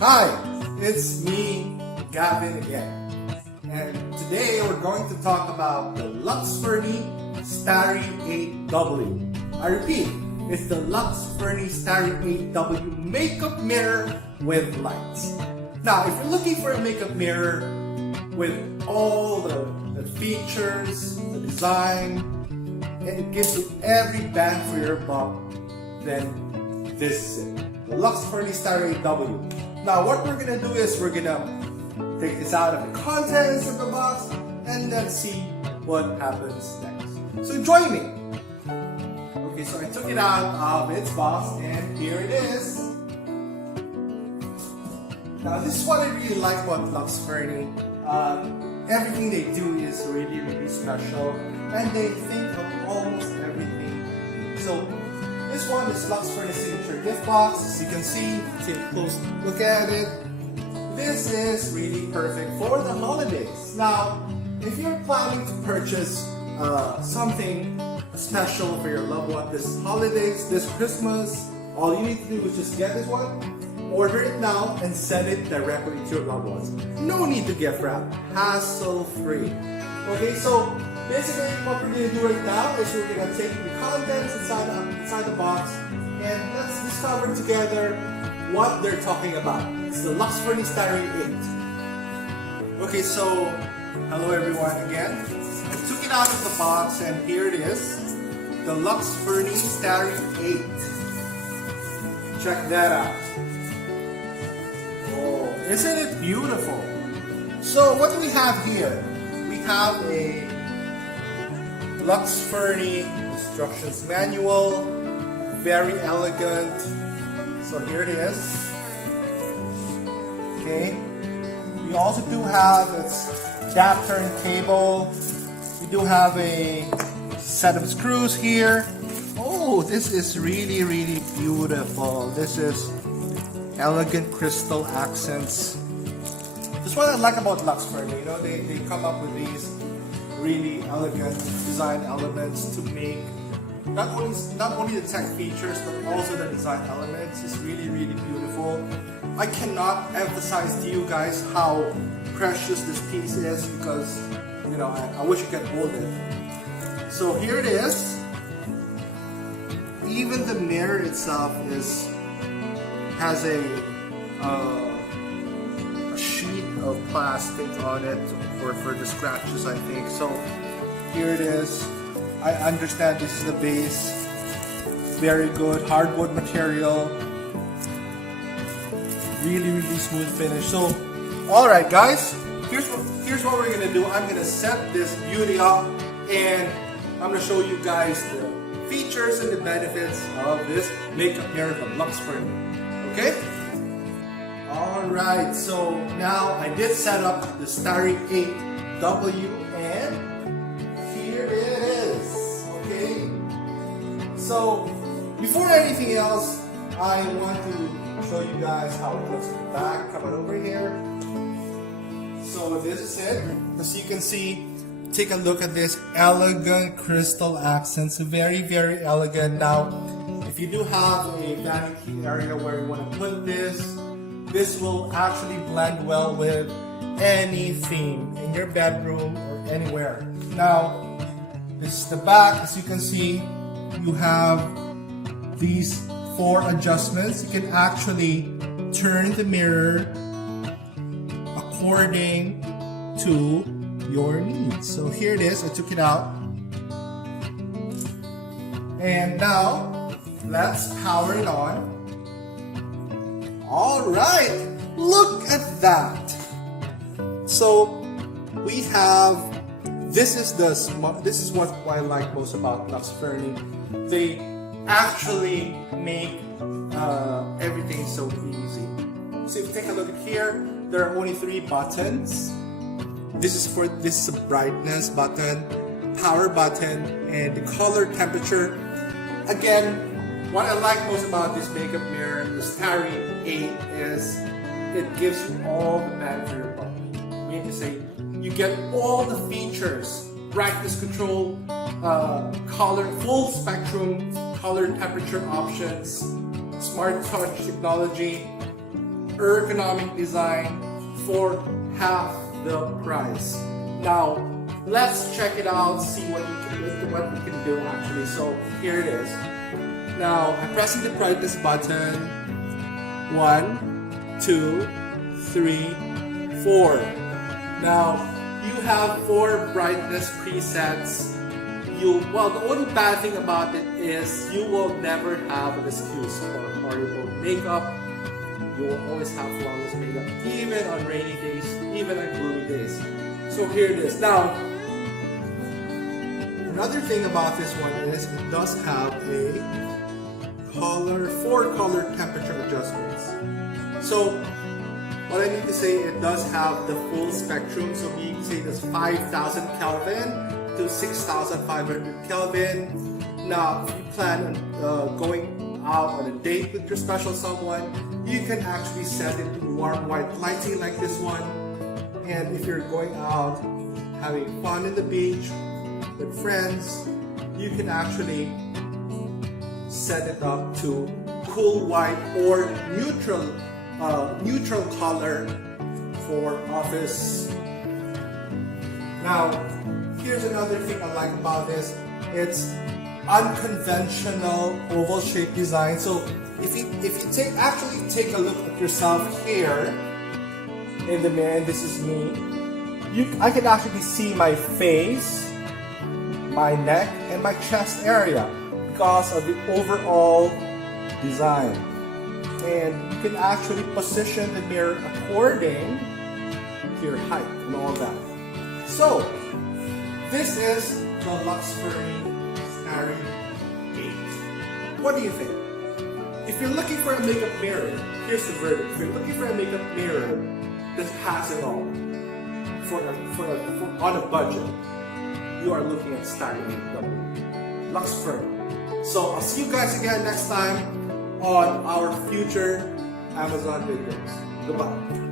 Hi, it's me, Gavin again. And today we're going to talk about the LUXFURNI Starry 8W. I repeat, it's the LUXFURNI Starry 8W makeup mirror with lights. Now, if you're looking for a makeup mirror with all the features, the design, and it gives you every bang for your buck, then this is it. The LUXFURNI Starry 8W. Now, what we're gonna do is we're gonna take this out of the contents of the box and then see what happens next. So join me. Okay, so I took it out of its box and here it is. Now this is what I really like about LUXFURNI. Everything they do is really, really special and they think of almost everything. So this one is LUXFURNI signature gift box. As you can see, take a close look at it. This is really perfect for the holidays. Now, if you're planning to purchase something special for your loved one this holidays, this Christmas, all you need to do is just get this one, order it now, and send it directly to your loved ones. No need to gift wrap, hassle-free. Okay, so basically what we're going to do right now is we're going to take the contents inside the box and let's discover together what they're talking about. It's the LUXFURNI Starry 8. Okay, so hello everyone again. I took it out of the box and here it is. The LUXFURNI Starry 8. Check that out. Oh, isn't it beautiful? So what do we have here? We have a LUXFURNI instructions manual. Very elegant. So here it is. Okay. We also do have its adapter and cable. We do have a set of screws here. Oh, this is really, really beautiful. This is elegant crystal accents. That's what I like about LUXFURNI. You know, they come up with these really elegant design elements to make not only the tech features but also the design elements. It's really, really beautiful. I cannot emphasize to you guys how precious this piece is because, you know, I wish I could hold it. So here it is. Even the mirror itself has a sheet of plastic on it for the scratches, I think. So here it is. I understand this is the base. Very good hardwood material. Really, really smooth finish. So, alright guys, here's what we're gonna do. I'm gonna set this beauty up and I'm gonna show you guys the features and the benefits of this makeup mirror from LUXFURNI. Okay? Alright, so now I did set up the Starry 8W and here it is. Okay? So, before anything else, I want to show you guys how it looks in the back. Come on over here. So this is it. As you can see, take a look at this elegant crystal accents. Very, very elegant. Now, if you do have a vanity area where you want to put this will actually blend well with any theme in your bedroom or anywhere. Now, this is the back. As you can see, you have these 4 adjustments. You can actually turn the mirror according to your needs. So here it is. I took it out. And now, let's power it on. Alright! Look at that! So, we have... This is what I like most about LUXFURNI. They actually make everything so easy. So if you take a look at here, there are only 3 buttons. This is a brightness button, power button, and the color temperature. Again, what I like most about this makeup mirror, the Starry 8, is it gives you all the bang for your buck. Meaning to say, you get all the features, brightness control, color, full spectrum color temperature options, smart touch technology, ergonomic design for half the price. Now, let's check it out, see what we can do actually. So here it is. Now, I'm pressing the brightness button. 1, 2, 3, 4. Now, you have 4 brightness presets. Well, the only bad thing about it is you will never have an excuse for horrible makeup. You will always have flawless makeup, even on rainy days, even on gloomy days. So here it is. Now, another thing about this one is it does have a 4 color temperature adjustments. So what I mean to say, it does have the full spectrum. So we can say there's 5,000 Kelvin to 6,500 Kelvin. Now, if you plan on going out on a date with your special someone, you can actually set it to warm white lighting like this one. And if you're going out having fun in the beach with friends, you can actually set it up to cool white or neutral color for office. Now, here's another thing I like about this. It's unconventional oval shape design. So if you actually take a look at yourself here in the mirror, and this is me, I can actually see my face, my neck, and my chest area because of the overall design. And you can actually position the mirror according to your height and all that. So, this is the LUXFURNI Starry 8. What do you think? If you're looking for a makeup mirror, here's the verdict. If you're looking for a makeup mirror that has it all, on a budget, you are looking at Starry 8W. LUXFURNI. So I'll see you guys again next time on our future Amazon videos. Goodbye.